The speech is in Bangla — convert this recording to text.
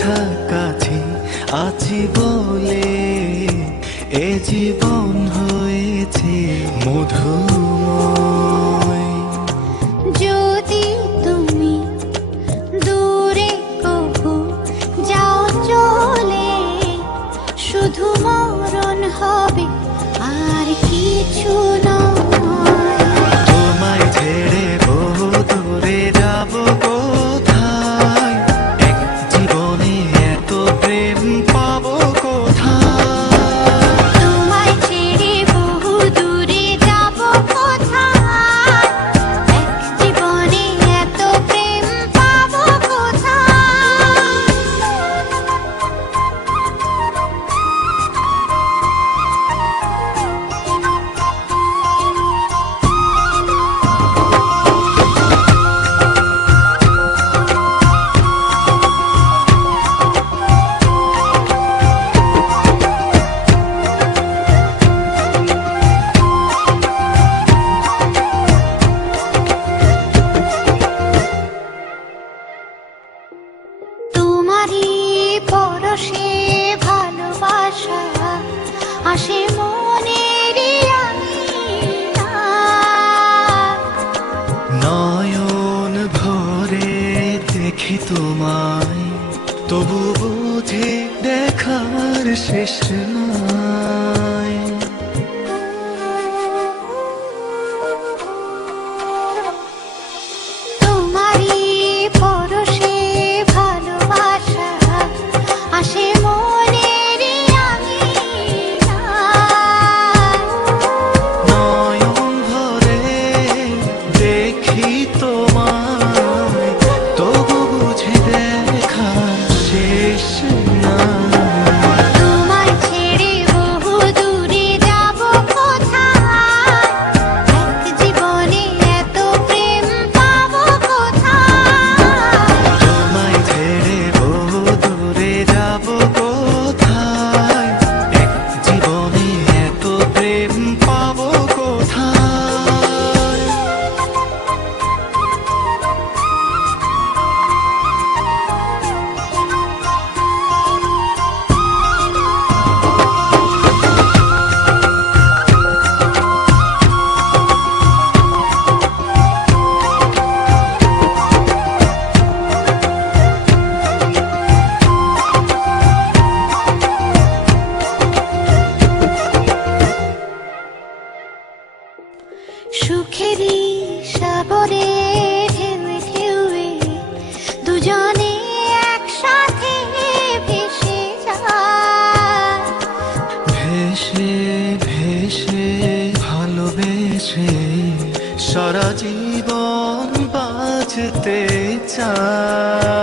কাছাকাছি আছি বলে এ জীবন হয়েছে মধুময়। যদি তুমি দূরে কবু যাও চলে, শুধু মরণ হবে আর কিছু নয়। তোমায় ছেড়ে বহু দূরে যাব কোথায়, এক জীবনে এত প্রেম পাবো কোথায়। তোমায় ছেড়ে বহু দূরে যাব কোথায়, এক জীবনে এত প্রেম পাবো কোথায়। তোমারই পরশে ভালোবাসা আসে মনের নয়ন ভরে দেখি তোমায়, তবু বুঝি দেখার শেষ নাই। তোমারই পরশে ভালোবাসা আসে মনের নয়ন ভরে দেখি তোমায়, তবু বুঝি দেখার শেষ নাই। তোমায় ছেড়ে বহু দূরে যাব কোথায়, এক জীবনে এত প্রেম পাবো কোথায়। তোমায় ছেড়ে বহু দূরে যাব কোথায়, এক জীবনে এত প্রেম পাবো কোথায়। সুখেরই সাগরে ঢেউয়ে ঢেউয়ে দুজনে একসাথে ভেসে যায়। ভেসে ভেসে ভালোবেসে সারা জীবন বাঁচতে চাই।